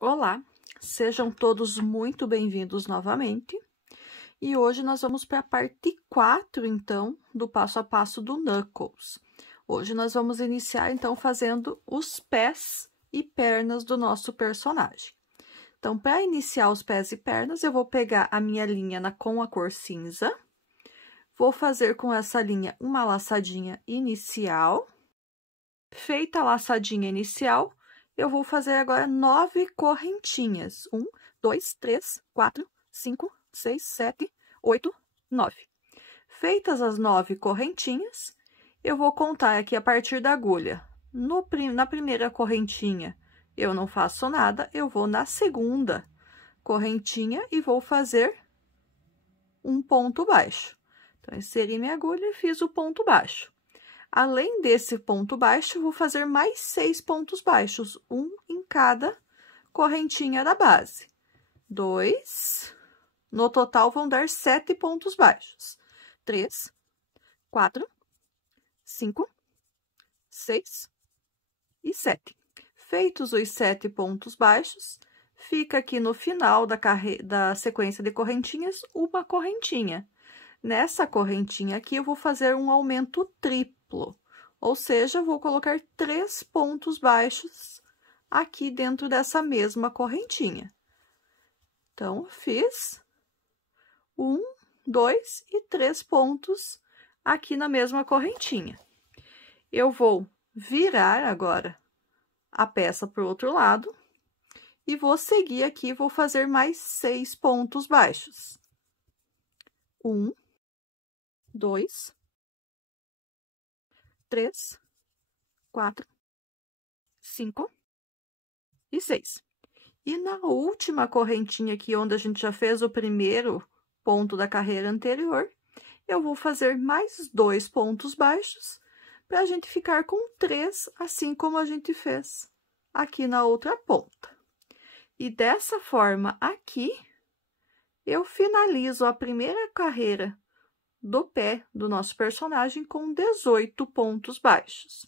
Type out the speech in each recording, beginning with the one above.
Olá, sejam todos muito bem-vindos novamente. E hoje nós vamos para a parte 4, então, do passo a passo do Knuckles. Hoje nós vamos iniciar, então, fazendo os pés e pernas do nosso personagem. Então, para iniciar os pés e pernas, eu vou pegar a minha linha com a cor cinza. Vou fazer com essa linha uma laçadinha inicial. Feita a laçadinha inicial, eu vou fazer agora 9 correntinhas. 1, 2, 3, 4, 5, 6, 7, 8, 9. Feitas as 9 correntinhas, eu vou contar aqui a partir da agulha. Na primeira correntinha, eu não faço nada, eu vou na segunda correntinha e vou fazer um ponto baixo. Então, inseri minha agulha e fiz o ponto baixo. Além desse ponto baixo, vou fazer mais 6 pontos baixos, um em cada correntinha da base. 2, no total vão dar 7 pontos baixos. 3, 4, 5, 6 e 7. Feitos os 7 pontos baixos, fica aqui no final da sequência de correntinhas, uma correntinha. Nessa correntinha aqui, eu vou fazer um aumento triplo, ou seja, vou colocar 3 pontos baixos aqui dentro dessa mesma correntinha. Então, fiz 1, 2 e 3 pontos aqui na mesma correntinha. Eu vou virar agora a peça para o outro lado e vou seguir aqui, vou fazer mais 6 pontos baixos. 1, 2, 3, 4, 5 e 6. E na última correntinha aqui, onde a gente já fez o primeiro ponto da carreira anterior, eu vou fazer mais 2 pontos baixos, para a gente ficar com 3, assim como a gente fez aqui na outra ponta. E dessa forma aqui, eu finalizo a primeira carreira do pé do nosso personagem com 18 pontos baixos.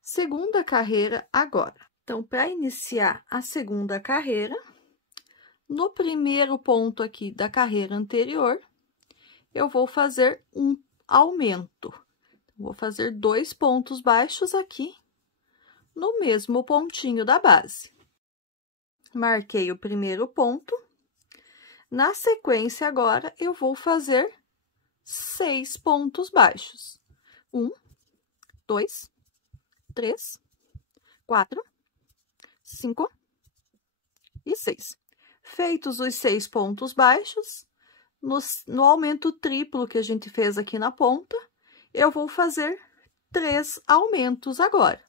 Segunda carreira agora. Então, para iniciar a segunda carreira, no primeiro ponto aqui da carreira anterior, eu vou fazer um aumento. Vou fazer 2 pontos baixos aqui, no mesmo pontinho da base. Marquei o primeiro ponto. Na sequência, agora, eu vou fazer 6 pontos baixos. 1, 2, 3, 4, 5 e 6. Feitos os 6 pontos baixos, no aumento triplo que a gente fez aqui na ponta, eu vou fazer 3 aumentos agora.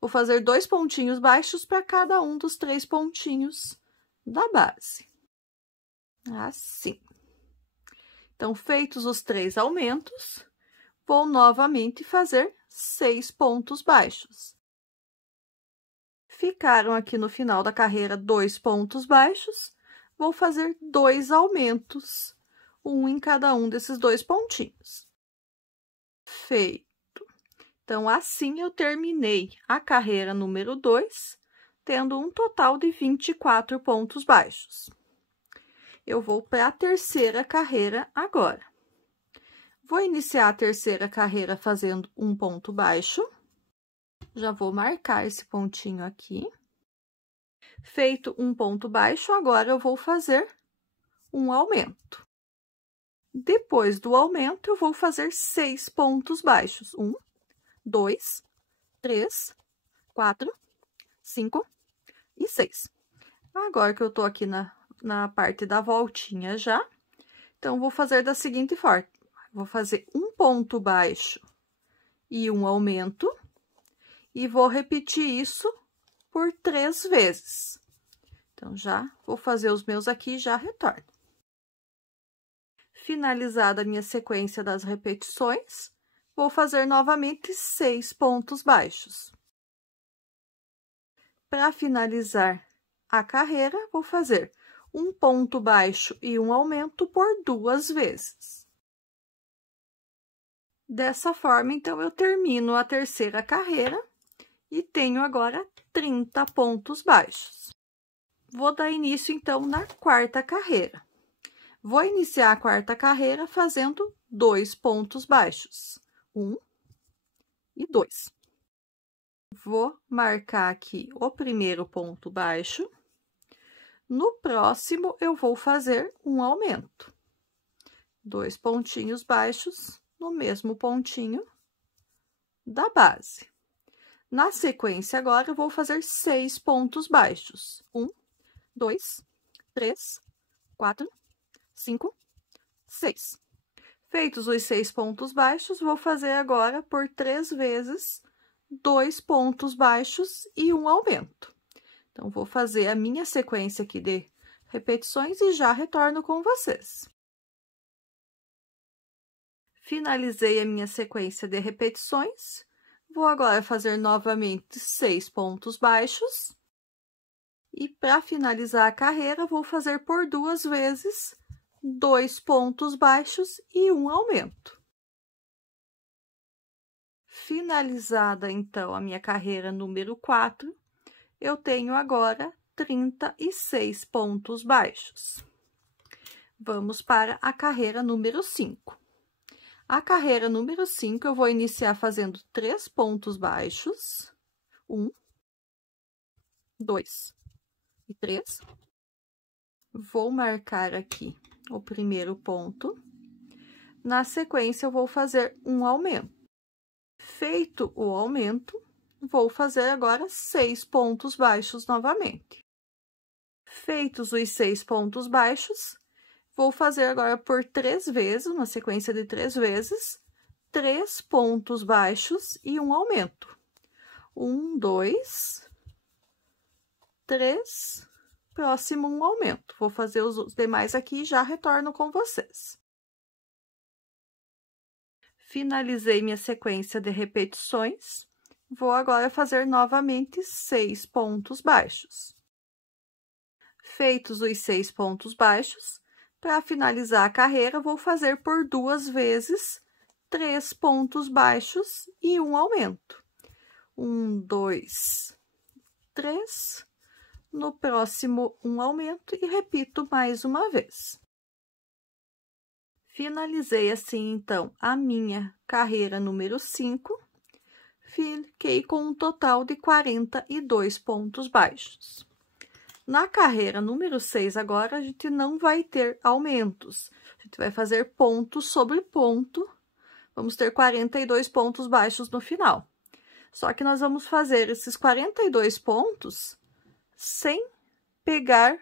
Vou fazer 2 pontinhos baixos para cada um dos 3 pontinhos da base. Assim. Então, feitos os 3 aumentos, vou novamente fazer 6 pontos baixos. Ficaram aqui no final da carreira 2 pontos baixos, vou fazer 2 aumentos, um em cada um desses 2 pontinhos. Feito. Então, assim eu terminei a carreira número 2, tendo um total de 24 pontos baixos. Eu vou para a terceira carreira agora. Vou iniciar a terceira carreira fazendo um ponto baixo. Já vou marcar esse pontinho aqui. Feito um ponto baixo, agora eu vou fazer um aumento. Depois do aumento, eu vou fazer 6 pontos baixos. 1, 2, 3, 4, 5 e 6. Agora que eu tô aqui na parte da voltinha já, então, vou fazer da seguinte forma. Vou fazer um ponto baixo e um aumento, e vou repetir isso por 3 vezes. Então, já vou fazer os meus aqui e já retorno. Finalizada a minha sequência das repetições, vou fazer novamente 6 pontos baixos. Para finalizar a carreira, vou fazer um ponto baixo e um aumento por 2 vezes. Dessa forma, então, eu termino a terceira carreira e tenho agora 30 pontos baixos. Vou dar início, então, na quarta carreira. Vou iniciar a quarta carreira fazendo 2 pontos baixos. 1 e 2. Vou marcar aqui o primeiro ponto baixo. No próximo, eu vou fazer um aumento. 2 pontinhos baixos no mesmo pontinho da base. Na sequência, agora, eu vou fazer 6 pontos baixos. 1, 2, 3, 4, 5, 6. Feitos os 6 pontos baixos, vou fazer agora por 3 vezes 2 pontos baixos e um aumento. Então, vou fazer a minha sequência aqui de repetições e já retorno com vocês. Finalizei a minha sequência de repetições. Vou agora fazer novamente 6 pontos baixos. E para finalizar a carreira, vou fazer por 2 vezes 2 pontos baixos e um aumento. Finalizada, então, a minha carreira número 4, eu tenho agora 36 pontos baixos. Vamos para a carreira número 5. A carreira número 5, eu vou iniciar fazendo 3 pontos baixos. 1, 2 e 3. Vou marcar aqui o primeiro ponto. Na sequência, eu vou fazer um aumento. Feito o aumento, vou fazer agora 6 pontos baixos novamente. Feitos os 6 pontos baixos, vou fazer agora por 3 vezes, uma sequência de 3 vezes, 3 pontos baixos e um aumento. 1, 2, 3, próximo um aumento. Vou fazer os demais aqui e já retorno com vocês. Finalizei minha sequência de repetições. Vou agora fazer novamente 6 pontos baixos. Feitos os 6 pontos baixos, para finalizar a carreira, vou fazer por 2 vezes 3 pontos baixos e um aumento. 1, 2, 3. No próximo, um aumento e repito mais uma vez. Finalizei assim, então, a minha carreira número 5. Fiquei com um total de 42 pontos baixos. Na carreira número 6, agora, a gente não vai ter aumentos. A gente vai fazer ponto sobre ponto. Vamos ter 42 pontos baixos no final. Só que nós vamos fazer esses 42 pontos sem pegar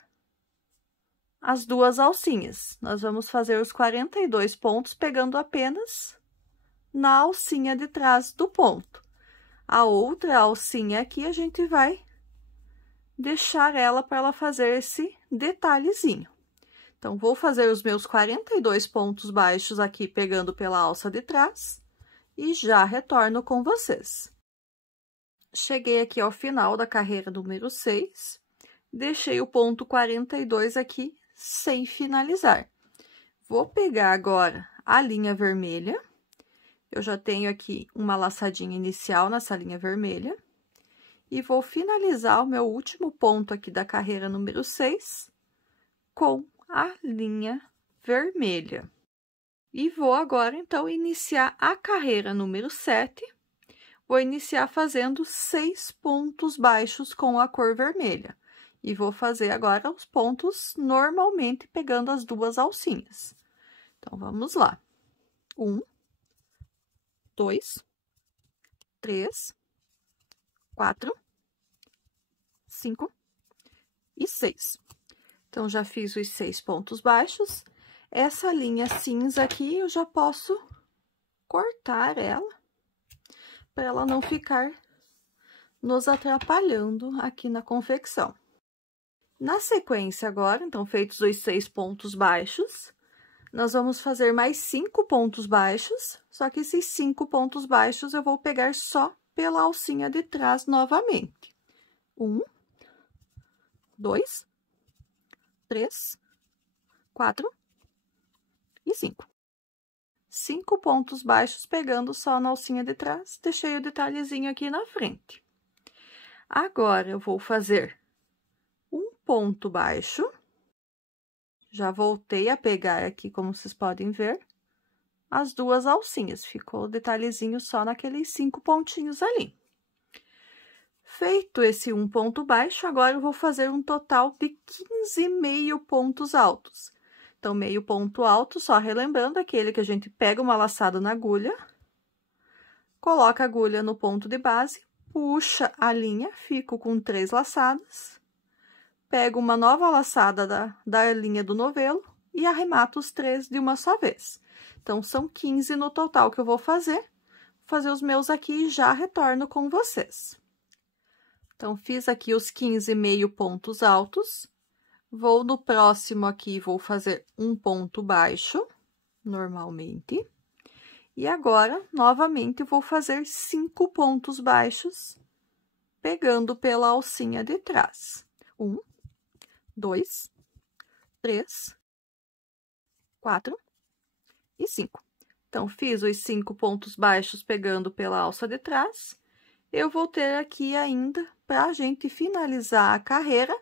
as 2 alcinhas. Nós vamos fazer os 42 pontos pegando apenas na alcinha de trás do ponto. A outra alcinha aqui, a gente vai deixar ela para ela fazer esse detalhezinho. Então, vou fazer os meus 42 pontos baixos aqui, pegando pela alça de trás, e já retorno com vocês. Cheguei aqui ao final da carreira número 6, deixei o ponto 42 aqui sem finalizar. Vou pegar agora a linha vermelha, eu já tenho aqui uma laçadinha inicial nessa linha vermelha, e vou finalizar o meu último ponto aqui da carreira número 6 com a linha vermelha. E vou agora, então, iniciar a carreira número 7. Vou iniciar fazendo 6 pontos baixos com a cor vermelha. E vou fazer agora os pontos normalmente pegando as 2 alcinhas. Então, vamos lá. 1, 2, 3, 4, 5 e 6. Então, já fiz os 6 pontos baixos. Essa linha cinza aqui, eu já posso cortar ela, para ela não ficar nos atrapalhando aqui na confecção. Na sequência agora, então, feitos os 6 pontos baixos, nós vamos fazer mais 5 pontos baixos, só que esses 5 pontos baixos eu vou pegar só pela alcinha de trás novamente. 1, 2, 3, 4 e 5. 5 pontos baixos pegando só na alcinha de trás, deixei o detalhezinho aqui na frente. Agora, eu vou fazer um ponto baixo. Já voltei a pegar aqui, como vocês podem ver, as duas alcinhas. Ficou o detalhezinho só naqueles 5 pontinhos ali. Feito esse um ponto baixo, agora eu vou fazer um total de 15 meio pontos altos. Então, meio ponto alto, só relembrando, aquele que a gente pega uma laçada na agulha, coloca a agulha no ponto de base, puxa a linha, fico com 3 laçadas, pego uma nova laçada da linha do novelo e arremato os 3 de uma só vez. Então, são 15 no total que eu vou fazer os meus aqui e já retorno com vocês. Então, fiz aqui os 15 meio pontos altos, vou no próximo aqui, vou fazer um ponto baixo, normalmente. E agora, novamente, vou fazer 5 pontos baixos, pegando pela alcinha de trás. 1, 2, 3, 4 e 5. Então, fiz os 5 pontos baixos pegando pela alça de trás. Eu vou ter aqui ainda, para a gente finalizar a carreira,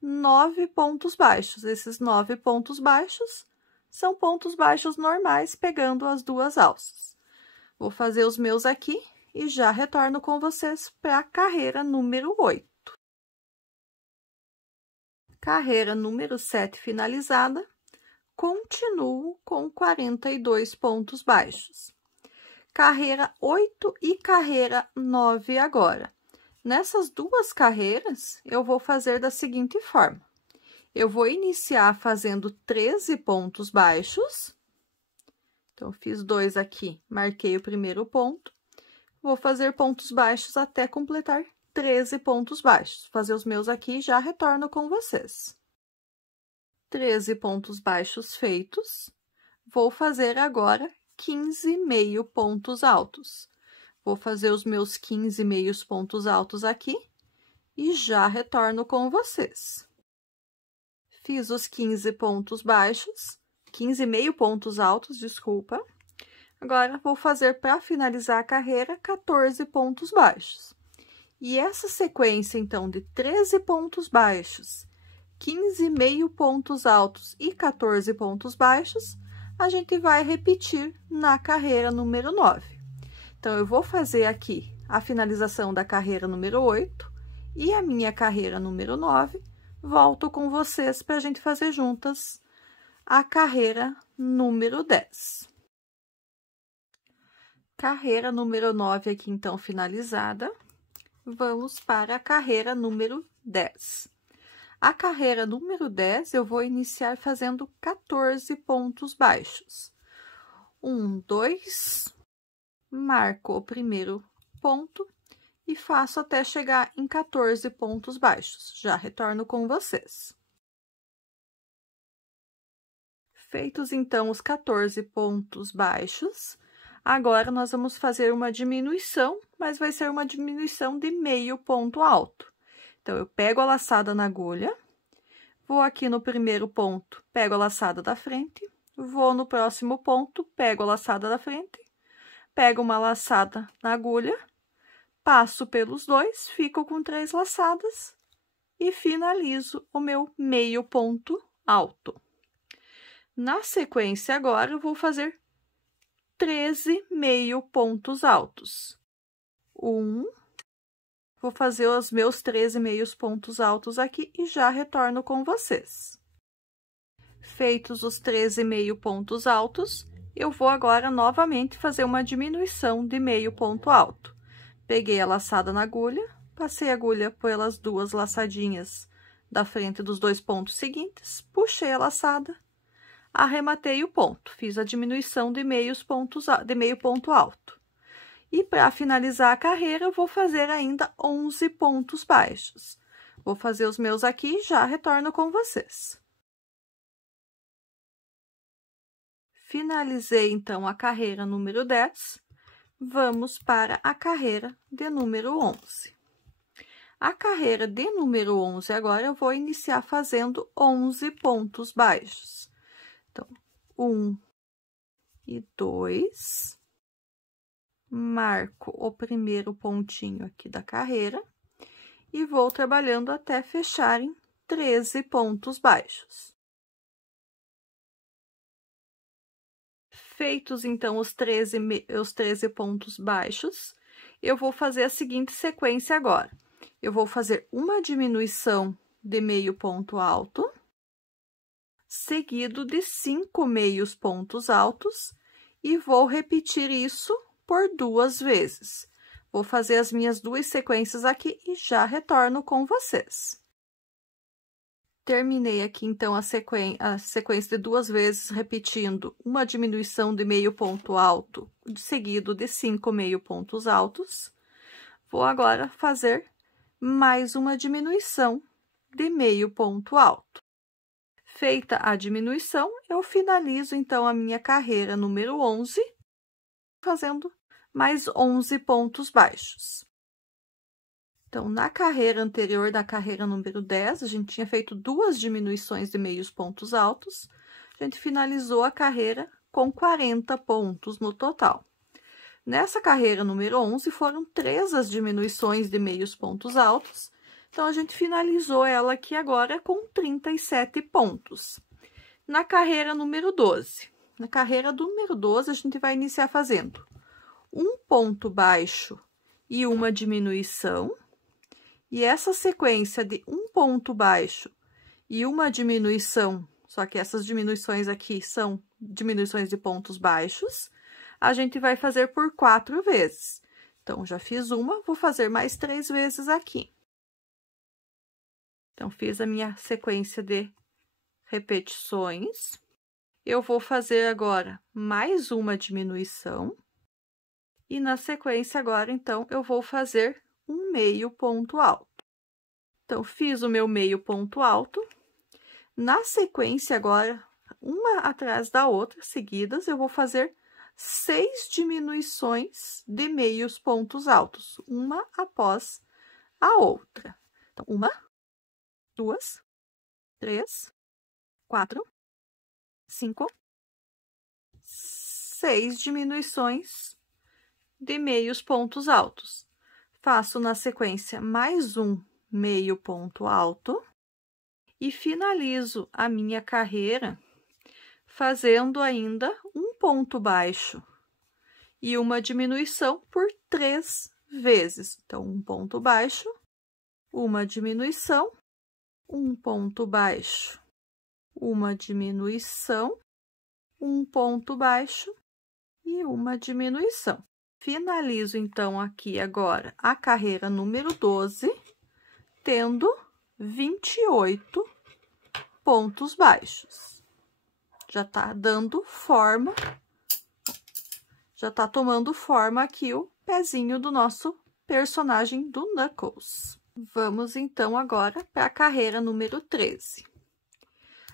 9 pontos baixos. Esses 9 pontos baixos são pontos baixos normais, pegando as duas alças. Vou fazer os meus aqui e já retorno com vocês para a carreira número 8. Carreira número 7 finalizada, continuo com 42 pontos baixos. Carreira 8 e carreira 9 agora. Nessas duas carreiras, eu vou fazer da seguinte forma. Eu vou iniciar fazendo 13 pontos baixos. Então, fiz 2 aqui, marquei o primeiro ponto. Vou fazer pontos baixos até completar 13 pontos baixos. Fazer os meus aqui e já retorno com vocês. 13 pontos baixos feitos. Vou fazer agora 15 meio pontos altos. Vou fazer os meus 15 meios pontos altos aqui e já retorno com vocês. Fiz os 15 pontos baixos, 15 meio pontos altos, desculpa. Agora, vou fazer, para finalizar a carreira, 14 pontos baixos. E essa sequência, então, de 13 pontos baixos, 15 meio pontos altos e 14 pontos baixos, a gente vai repetir na carreira número 9. Então, eu vou fazer aqui a finalização da carreira número 8 e a minha carreira número 9. Volto com vocês para a gente fazer juntas a carreira número 10. Carreira número 9 aqui, então, finalizada. Vamos para a carreira número 10. A carreira número 10, eu vou iniciar fazendo 14 pontos baixos. 1, 2, marco o primeiro ponto e faço até chegar em 14 pontos baixos. Já retorno com vocês. Feitos, então, os 14 pontos baixos, agora nós vamos fazer uma diminuição, mas vai ser uma diminuição de meio ponto alto. Então, eu pego a laçada na agulha, vou aqui no primeiro ponto, pego a laçada da frente, vou no próximo ponto, pego a laçada da frente, pego uma laçada na agulha, passo pelos dois, fico com 3 laçadas e finalizo o meu meio ponto alto. Na sequência, agora, eu vou fazer 13 meio pontos altos. Vou fazer os meus 13 meios pontos altos aqui e já retorno com vocês. Feitos os 13 meio pontos altos, eu vou agora novamente fazer uma diminuição de meio ponto alto. Peguei a laçada na agulha, passei a agulha pelas duas laçadinhas da frente dos 2 pontos seguintes, puxei a laçada, arrematei o ponto, fiz a diminuição de meio ponto alto. E para finalizar a carreira, eu vou fazer ainda 11 pontos baixos. Vou fazer os meus aqui e já retorno com vocês. Finalizei, então, a carreira número 10. Vamos para a carreira de número 11. A carreira de número 11, agora, eu vou iniciar fazendo 11 pontos baixos. Então, 1 e 2, marco o primeiro pontinho aqui da carreira e vou trabalhando até fecharem 13 pontos baixos. Feitos, então, os 13 pontos baixos, eu vou fazer a seguinte sequência agora. Eu vou fazer uma diminuição de meio ponto alto, seguido de 5 meios pontos altos, e vou repetir isso por 2 vezes. Vou fazer as minhas 2 sequências aqui e já retorno com vocês. Terminei aqui, então, a sequência de 2 vezes, repetindo uma diminuição de meio ponto alto, seguido de 5 meio pontos altos. Vou agora fazer mais uma diminuição de meio ponto alto. Feita a diminuição, eu finalizo, então, a minha carreira número 11, fazendo mais 11 pontos baixos. Então, na carreira anterior, da carreira número 10, a gente tinha feito 2 diminuições de meios pontos altos. A gente finalizou a carreira com 40 pontos no total. Nessa carreira número 11, foram 3 as diminuições de meios pontos altos. Então, a gente finalizou ela aqui agora com 37 pontos. Na carreira número 12. Na carreira número 12, a gente vai iniciar fazendo um ponto baixo e uma diminuição. E essa sequência de um ponto baixo e uma diminuição, só que essas diminuições aqui são diminuições de pontos baixos, a gente vai fazer por 4 vezes. Então, já fiz uma, vou fazer mais 3 vezes aqui. Então, fiz a minha sequência de repetições. Eu vou fazer agora mais uma diminuição. E na sequência agora, então, eu vou fazer um meio ponto alto. Então, fiz o meu meio ponto alto. Na sequência agora, uma atrás da outra, seguidas, eu vou fazer 6 diminuições de meios pontos altos, uma após a outra. Então, 1, 2, 3, 4, 5, 6 diminuições de meios pontos altos. Faço na sequência mais um meio ponto alto e finalizo a minha carreira fazendo ainda um ponto baixo e uma diminuição por 3 vezes. Então, um ponto baixo, uma diminuição, um ponto baixo, uma diminuição, um ponto baixo e uma diminuição. Finalizo, então, aqui agora a carreira número 12, tendo 28 pontos baixos. Já tá dando forma, já tá tomando forma aqui o pezinho do nosso personagem do Knuckles. Vamos, então, agora para a carreira número 13.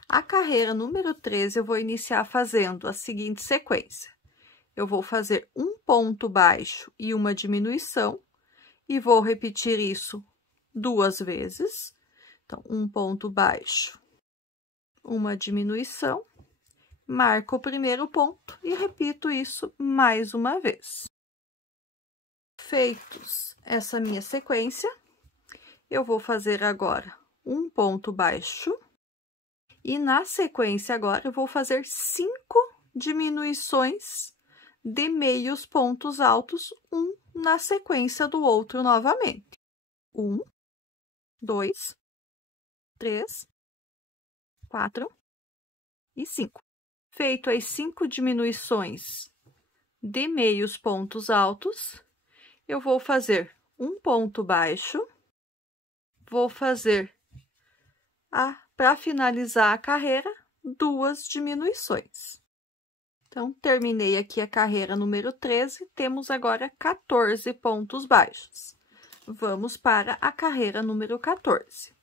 A carreira número 13, eu vou iniciar fazendo a seguinte sequência. Eu vou fazer um ponto baixo e uma diminuição, e vou repetir isso 2 vezes. Então, um ponto baixo, uma diminuição, marco o primeiro ponto e repito isso mais uma vez. Feitos essa minha sequência, eu vou fazer agora um ponto baixo, e na sequência agora eu vou fazer 5 diminuições de meios pontos altos, um na sequência do outro novamente. 1, 2, 3, 4 e 5. Feito as 5 diminuições de meios pontos altos, eu vou fazer um ponto baixo, vou fazer, para finalizar a carreira, 2 diminuições. Então, terminei aqui a carreira número 13, temos agora 14 pontos baixos. Vamos para a carreira número 14.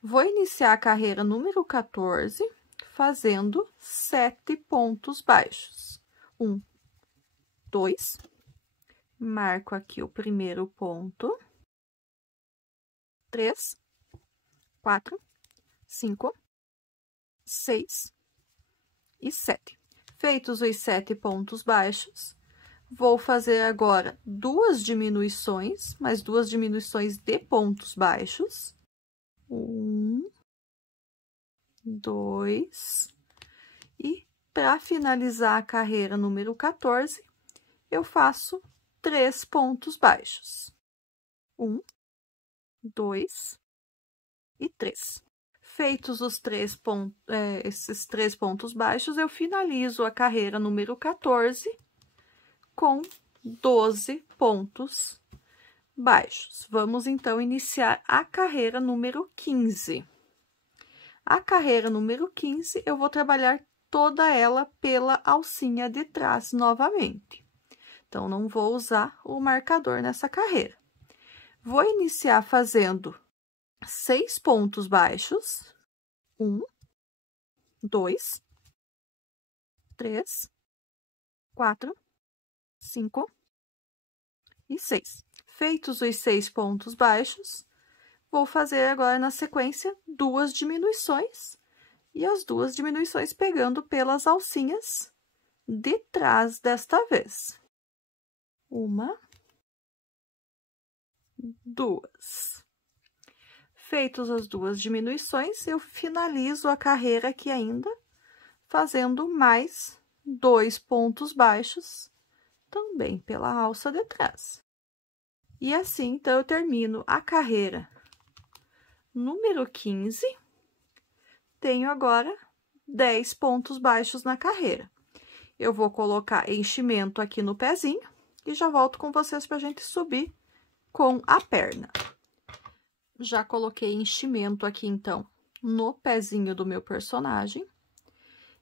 Vou iniciar a carreira número 14 fazendo 7 pontos baixos. 1, 2, marco aqui o primeiro ponto. 3, 4, 5, 6 e 7. Feitos os 7 pontos baixos, vou fazer agora 2 diminuições, mais 2 diminuições de pontos baixos. 1, 2, e para finalizar a carreira número 14, eu faço 3 pontos baixos. 1, 2 e 3. Feitos os esses 3 pontos baixos, eu finalizo a carreira número 14 com 12 pontos baixos. Vamos, então, iniciar a carreira número 15. A carreira número 15, eu vou trabalhar toda ela pela alcinha de trás novamente. Então, não vou usar o marcador nessa carreira. Vou iniciar fazendo 6 pontos baixos. 1, 2, 3, 4, 5 e 6. Feitos os 6 pontos baixos, vou fazer agora na sequência 2 diminuições, e as 2 diminuições pegando pelas alcinhas de trás desta vez. 1, 2. Feitos as 2 diminuições, eu finalizo a carreira aqui ainda, fazendo mais 2 pontos baixos, também pela alça de trás. E assim, então, eu termino a carreira número 15, tenho agora 10 pontos baixos na carreira. Eu vou colocar enchimento aqui no pezinho e já volto com vocês para a gente subir com a perna. Já coloquei enchimento aqui, então, no pezinho do meu personagem.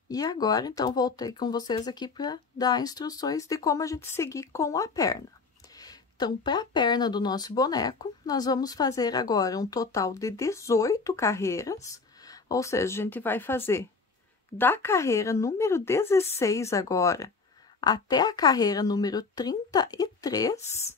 E agora, então, voltei com vocês aqui para dar instruções de como a gente seguir com a perna. Então, para a perna do nosso boneco, nós vamos fazer agora um total de 18 carreiras, ou seja, a gente vai fazer da carreira número 16 agora até a carreira número 33,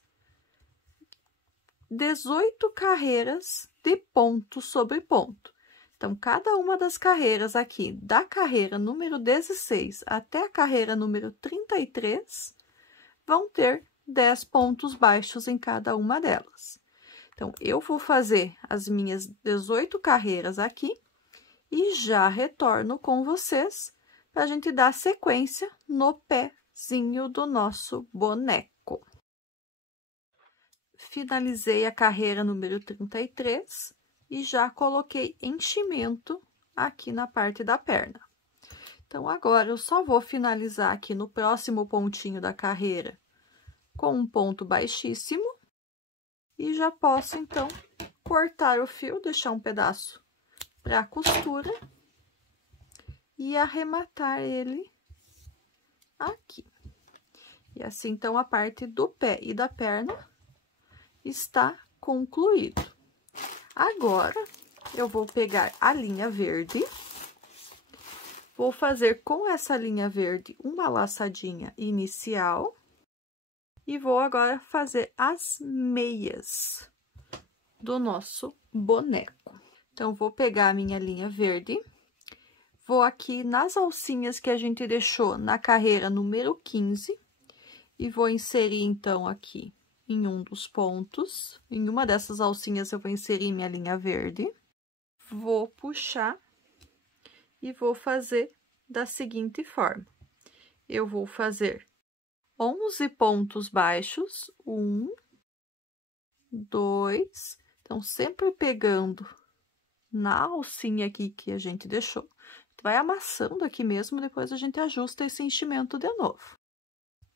18 carreiras de ponto sobre ponto. Então, cada uma das carreiras aqui, da carreira número 16 até a carreira número 33, vão ter 10 pontos baixos em cada uma delas. Então, eu vou fazer as minhas 18 carreiras aqui e já retorno com vocês para a gente dar sequência no pezinho do nosso boneco. Finalizei a carreira número 33 e já coloquei enchimento aqui na parte da perna. Então, agora, eu só vou finalizar aqui no próximo pontinho da carreira com um ponto baixíssimo e já posso, então, cortar o fio, deixar um pedaço para a costura e arrematar ele aqui. E assim, então, a parte do pé e da perna está concluído. Agora, eu vou pegar a linha verde, vou fazer com essa linha verde uma laçadinha inicial e vou agora fazer as meias do nosso boneco. Então, vou pegar a minha linha verde, vou aqui nas alcinhas que a gente deixou na carreira número 15 e vou inserir, então, aqui em um dos pontos, em uma dessas alcinhas eu vou inserir minha linha verde, vou puxar e vou fazer da seguinte forma. Eu vou fazer 11 pontos baixos, 1, 2, então, sempre pegando na alcinha aqui que a gente deixou, vai amassando aqui mesmo, depois a gente ajusta esse enchimento de novo.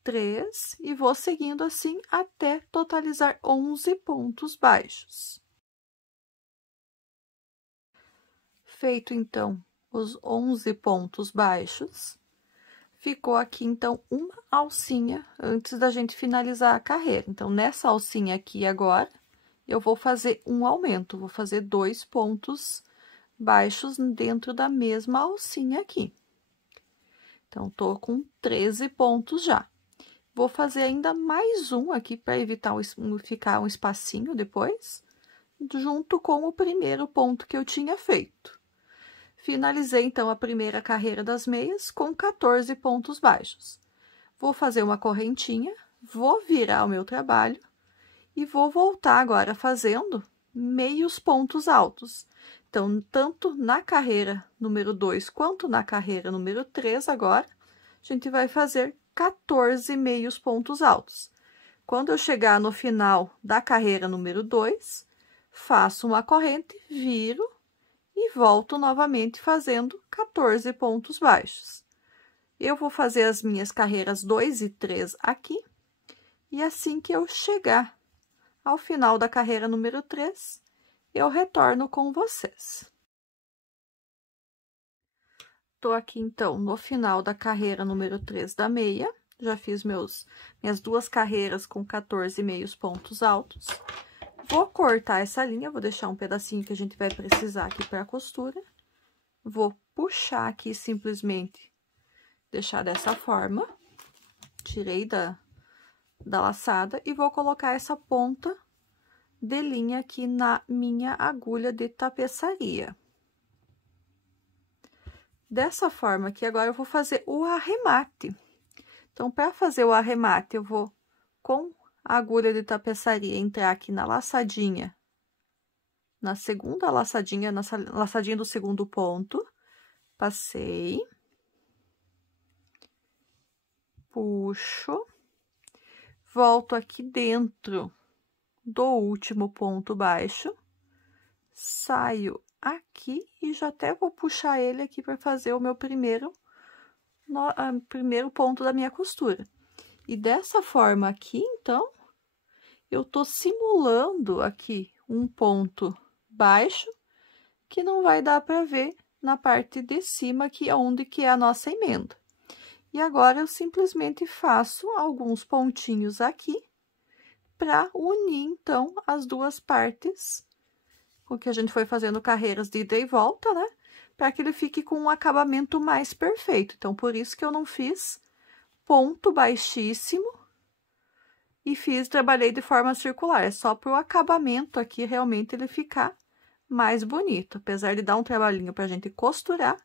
3, e vou seguindo assim até totalizar 11 pontos baixos. Feito, então, os 11 pontos baixos, ficou aqui, então, uma alcinha antes da gente finalizar a carreira. Então, nessa alcinha aqui agora, eu vou fazer um aumento, vou fazer 2 pontos baixos dentro da mesma alcinha aqui. Então, tô com 13 pontos já. Vou fazer ainda mais um aqui para evitar ficar um espacinho depois, junto com o primeiro ponto que eu tinha feito. Finalizei, então, a primeira carreira das meias com 14 pontos baixos. Vou fazer uma correntinha, vou virar o meu trabalho e vou voltar agora fazendo meios pontos altos. Então, tanto na carreira número 2 quanto na carreira número 3, agora, a gente vai fazer 14 meios pontos altos. Quando eu chegar no final da carreira número 2, faço uma corrente, viro e volto novamente fazendo 14 pontos baixos. Eu vou fazer as minhas carreiras 2 e 3 aqui, e assim que eu chegar ao final da carreira número 3, eu retorno com vocês. Tô aqui, então, no final da carreira número 3 da meia, já fiz minhas 2 carreiras com 14 meios pontos altos. Vou cortar essa linha, vou deixar um pedacinho que a gente vai precisar aqui para a costura. Vou puxar aqui simplesmente, deixar dessa forma. Tirei da laçada e vou colocar essa ponta de linha aqui na minha agulha de tapeçaria. Dessa forma aqui, agora eu vou fazer o arremate. Então, para fazer o arremate, eu vou, com a agulha de tapeçaria, entrar aqui na laçadinha, na segunda laçadinha, na laçadinha do segundo ponto, passei, puxo, volto aqui dentro do último ponto baixo, saio aqui e já até vou puxar ele aqui para fazer o meu primeiro ponto da minha costura. E dessa forma aqui, então, eu tô simulando aqui um ponto baixo que não vai dar para ver na parte de cima aqui, onde que é a nossa emenda. E agora, eu simplesmente faço alguns pontinhos aqui para unir, então, as duas partes, com que a gente foi fazendo carreiras de ida e volta, né? Para que ele fique com um acabamento mais perfeito. Então, por isso que eu não fiz ponto baixíssimo e trabalhei de forma circular. É só para o acabamento aqui, realmente, ele ficar mais bonito. Apesar de dar um trabalhinho para a gente costurar,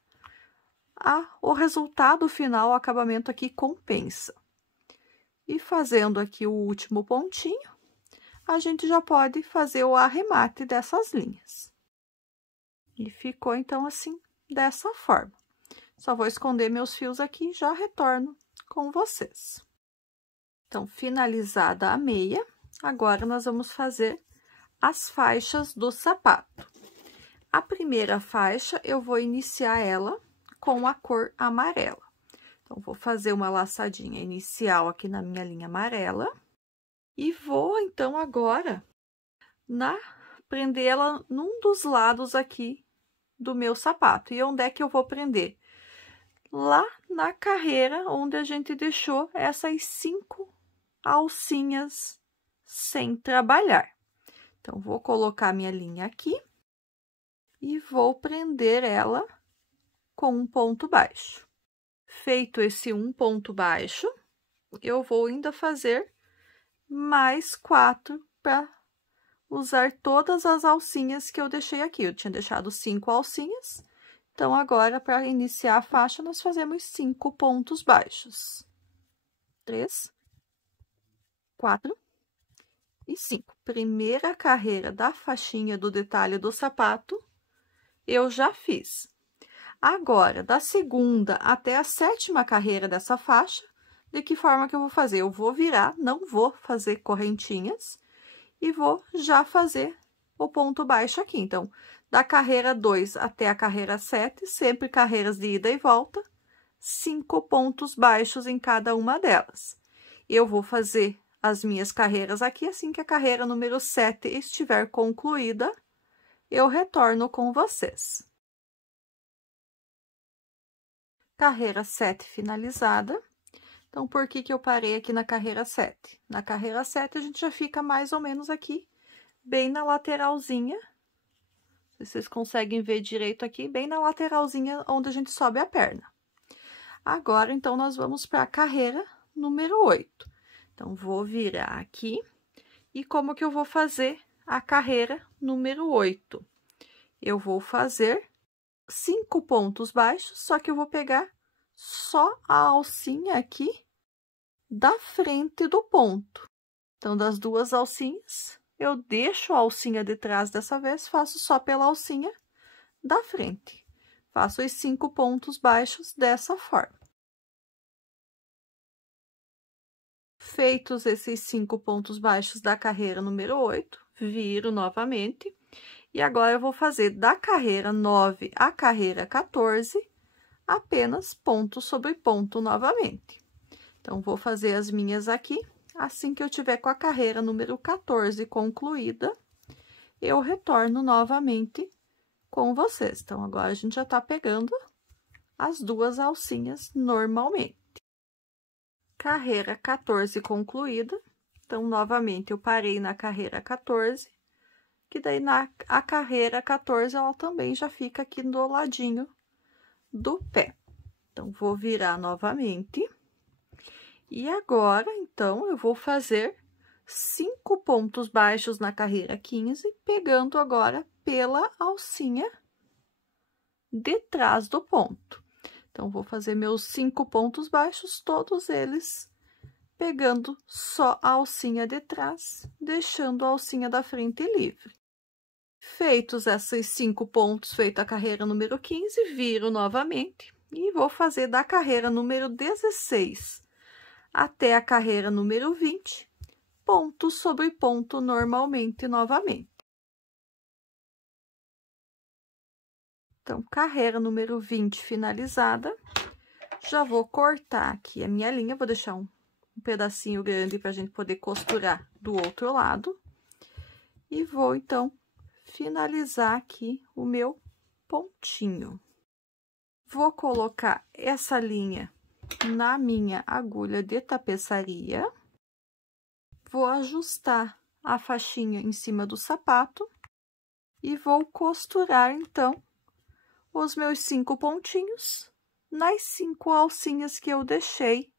o resultado final, o acabamento aqui compensa. E fazendo aqui o último pontinho, a gente já pode fazer o arremate dessas linhas. E ficou, então, assim, dessa forma. Só vou esconder meus fios aqui e já retorno com vocês. Então, finalizada a meia, agora nós vamos fazer as faixas do sapato. A primeira faixa, eu vou iniciar ela com a cor amarela. Então, vou fazer uma laçadinha inicial aqui na minha linha amarela. E vou, então, agora, prender ela num dos lados aqui do meu sapato. E onde é que eu vou prender? Lá na carreira, onde a gente deixou essas 5 alcinhas sem trabalhar. Então, vou colocar minha linha aqui e vou prender ela com um ponto baixo. Feito esse um ponto baixo, eu vou ainda fazer mais 4 para usar todas as alcinhas que eu deixei aqui. Eu tinha deixado 5 alcinhas, então, agora, para iniciar a faixa, nós fazemos 5 pontos baixos. 3, 4 e 5. Primeira carreira da faixinha do detalhe do sapato, eu já fiz. Agora, da segunda até a 7ª carreira dessa faixa, de que forma que eu vou fazer? Eu vou virar, não vou fazer correntinhas, e vou já fazer o ponto baixo aqui. Então, da carreira 2 até a carreira 7, sempre carreiras de ida e volta, 5 pontos baixos em cada uma delas. Eu vou fazer as minhas carreiras aqui, assim que a carreira número 7 estiver concluída, eu retorno com vocês. Carreira 7 finalizada. Então, por que que eu parei aqui na carreira 7? Na carreira 7, a gente já fica mais ou menos aqui, bem na lateralzinha. Se vocês conseguem ver direito aqui, bem na lateralzinha onde a gente sobe a perna. Agora, então, nós vamos para a carreira número 8. Então, vou virar aqui. E como que eu vou fazer a carreira número 8? Eu vou fazer 5 pontos baixos, só que eu vou pegar só a alcinha aqui da frente do ponto. Então, das 2 alcinhas, eu deixo a alcinha de trás dessa vez, faço só pela alcinha da frente. Faço os 5 pontos baixos dessa forma. Feitos esses 5 pontos baixos da carreira número 8, viro novamente. E agora, eu vou fazer da carreira 9 à carreira 14, apenas ponto sobre ponto novamente. Então, vou fazer as minhas aqui. Assim que eu tiver com a carreira número 14 concluída, eu retorno novamente com vocês. Então, agora a gente já tá pegando as 2 alcinhas normalmente. Carreira 14 concluída. Então, novamente, eu parei na carreira 14, que daí a carreira 14, ela também já fica aqui do ladinho do pé. Então, vou virar novamente. E agora, então, eu vou fazer 5 pontos baixos na carreira 15, pegando agora pela alcinha de trás do ponto. Então, vou fazer meus 5 pontos baixos, todos eles pegando só a alcinha de trás, deixando a alcinha da frente livre. Feitos esses 5 pontos, feita a carreira número 15, viro novamente e vou fazer da carreira número 16 até a carreira número 20, ponto sobre ponto normalmente novamente. Então, carreira número 20 finalizada, já vou cortar aqui a minha linha, vou deixar um pedacinho grande para a gente poder costurar do outro lado. E vou, então, finalizar aqui o meu pontinho. Vou colocar essa linha na minha agulha de tapeçaria. Vou ajustar a faixinha em cima do sapato e vou costurar, então, os meus 5 pontinhos nas 5 alcinhas que eu deixei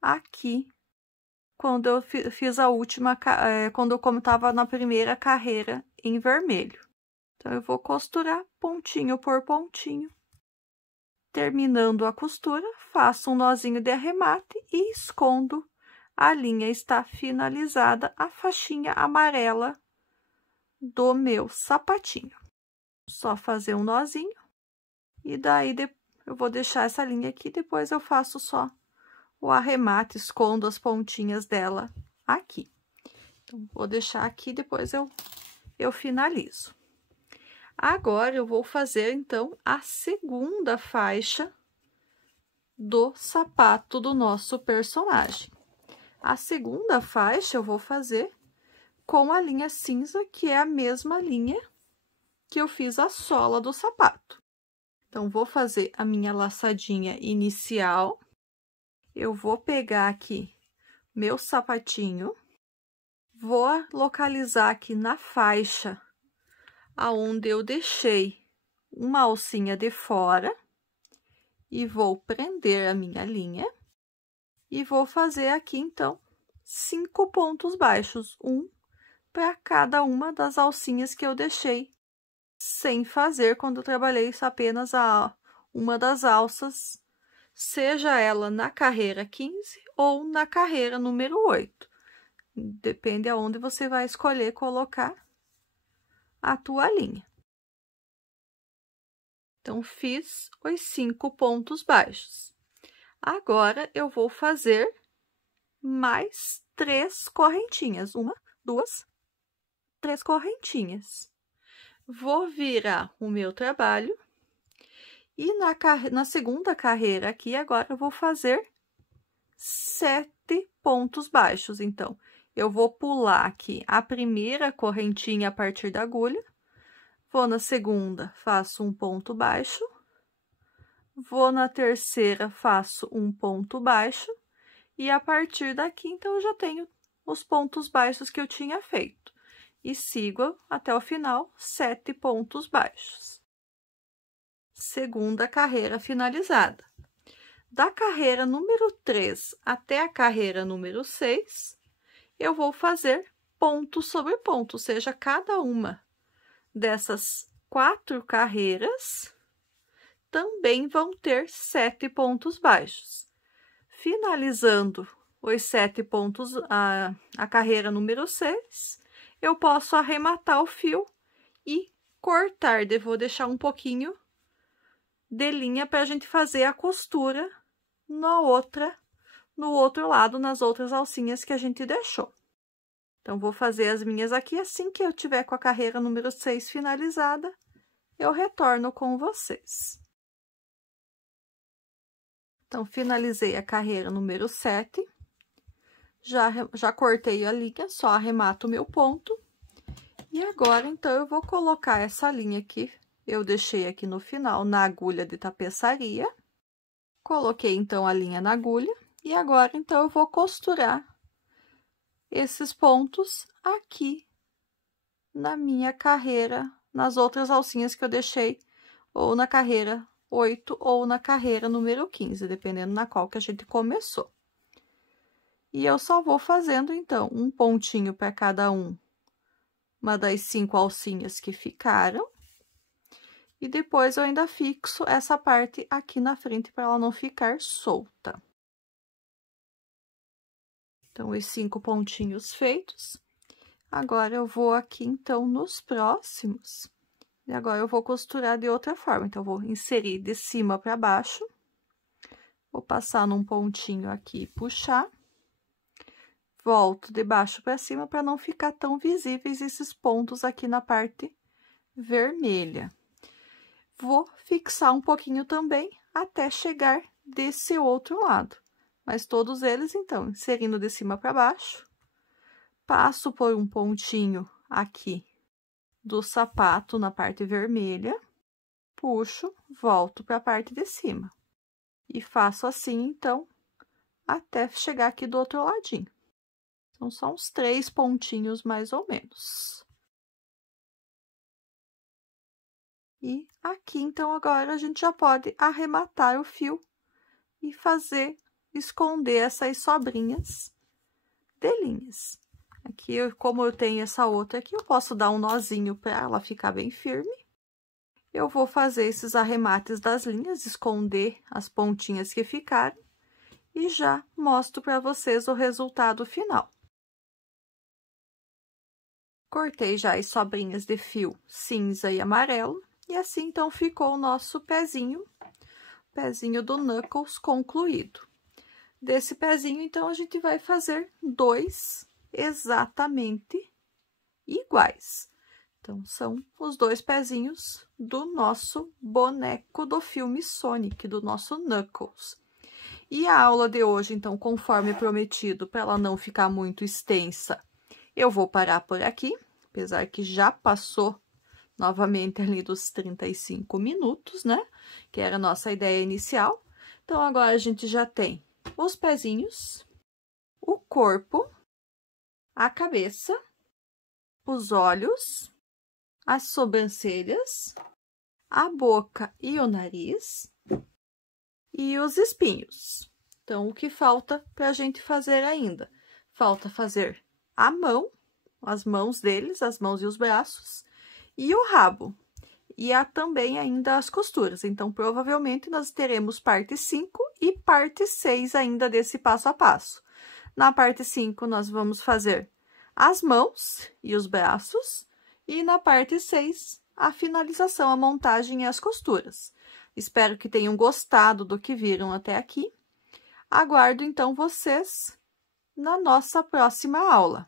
aqui quando eu fiz a última, como estava na primeira carreira em vermelho. Então, eu vou costurar pontinho por pontinho. Terminando a costura, faço um nozinho de arremate e escondo. A linha está finalizada, a faixinha amarela do meu sapatinho. Só fazer um nozinho e daí eu vou deixar essa linha aqui, depois eu faço só o arremate, escondo as pontinhas dela aqui. Então, vou deixar aqui, depois eu finalizo. Agora, eu vou fazer, então, a segunda faixa do sapato do nosso personagem. A segunda faixa eu vou fazer com a linha cinza, que é a mesma linha que eu fiz a sola do sapato. Então, vou fazer a minha laçadinha inicial. Eu vou pegar aqui meu sapatinho, vou localizar aqui na faixa aonde eu deixei uma alcinha de fora e vou prender a minha linha e vou fazer aqui, então, 5 pontos baixos, um para cada uma das alcinhas que eu deixei sem fazer quando eu trabalhei apenas uma das alças, seja ela na carreira 15 ou na carreira número 8. Depende aonde você vai escolher colocar a tua linha. Então, fiz os 5 pontos baixos. Agora, eu vou fazer mais 3 correntinhas. 1, 2, 3 correntinhas. Vou virar o meu trabalho. E na segunda carreira aqui, agora, eu vou fazer 7 pontos baixos. Então, eu vou pular aqui a primeira correntinha a partir da agulha. Vou na segunda, faço um ponto baixo. Vou na terceira, faço um ponto baixo. E a partir daqui, então, eu já tenho os pontos baixos que eu tinha feito. E sigo até o final, 7 pontos baixos. Segunda carreira finalizada. Da carreira número 3 até a carreira número 6, eu vou fazer ponto sobre ponto, ou seja, cada uma dessas 4 carreiras também vão ter 7 pontos baixos. Finalizando os 7 pontos, a carreira número 6, eu posso arrematar o fio e cortar, vou deixar um pouquinho de linha para a gente fazer a costura no outro lado, nas outras alcinhas que a gente deixou. Então, vou fazer as minhas aqui, assim que eu tiver com a carreira número 6 finalizada, eu retorno com vocês. Então, finalizei a carreira número 7, já cortei a linha, só arremato o meu ponto. E agora, então, eu vou colocar essa linha aqui, eu deixei aqui no final, na agulha de tapeçaria. Coloquei, então, a linha na agulha, e agora, então, eu vou costurar esses pontos aqui na minha carreira, nas outras alcinhas que eu deixei, ou na carreira 8 ou na carreira número 15, dependendo na qual que a gente começou. E eu só vou fazendo, então, um pontinho para cada uma das 5 alcinhas que ficaram. E depois eu ainda fixo essa parte aqui na frente para ela não ficar solta. Então, os 5 pontinhos feitos. Agora, eu vou aqui, então, nos próximos. E agora, eu vou costurar de outra forma. Então, eu vou inserir de cima para baixo. Vou passar num pontinho aqui e puxar. Volto de baixo para cima para não ficar tão visíveis esses pontos aqui na parte vermelha. Vou fixar um pouquinho também até chegar desse outro lado. Mas todos eles, então, inserindo de cima para baixo, passo por um pontinho aqui do sapato na parte vermelha, puxo, volto para a parte de cima. E faço assim, então, até chegar aqui do outro ladinho. Então, são uns 3 pontinhos, mais ou menos. E aqui, então, agora, a gente já pode arrematar o fio e esconder essas sobrinhas de linhas. Aqui, como eu tenho essa outra aqui, eu posso dar um nozinho para ela ficar bem firme. Eu vou fazer esses arremates das linhas, esconder as pontinhas que ficaram e já mostro para vocês o resultado final. Cortei já as sobrinhas de fio cinza e amarelo e assim, então, ficou o nosso pezinho do Knuckles concluído. Desse pezinho, então, a gente vai fazer 2 exatamente iguais. Então, são os 2 pezinhos do nosso boneco do filme Sonic, do nosso Knuckles. E a aula de hoje, então, conforme prometido, para ela não ficar muito extensa, eu vou parar por aqui, apesar que já passou novamente ali dos 35 minutos, né? Que era a nossa ideia inicial. Então, agora a gente já tem os pezinhos, o corpo, a cabeça, os olhos, as sobrancelhas, a boca e o nariz e os espinhos. Então, o que falta para a gente fazer ainda? Falta fazer a mão, as mãos deles, as mãos e os braços, e o rabo. E há também ainda as costuras. Então, provavelmente, nós teremos parte 5 e parte 6 ainda desse passo a passo. Na parte 5, nós vamos fazer as mãos e os braços. E na parte 6, a finalização, a montagem e as costuras. Espero que tenham gostado do que viram até aqui. Aguardo, então, vocês na nossa próxima aula.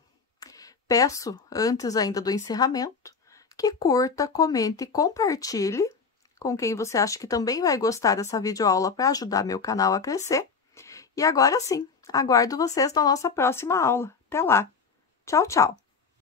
Peço, antes ainda do encerramento, que curta, comente e compartilhe com quem você acha que também vai gostar dessa videoaula para ajudar meu canal a crescer. E agora sim, aguardo vocês na nossa próxima aula. Até lá! Tchau, tchau!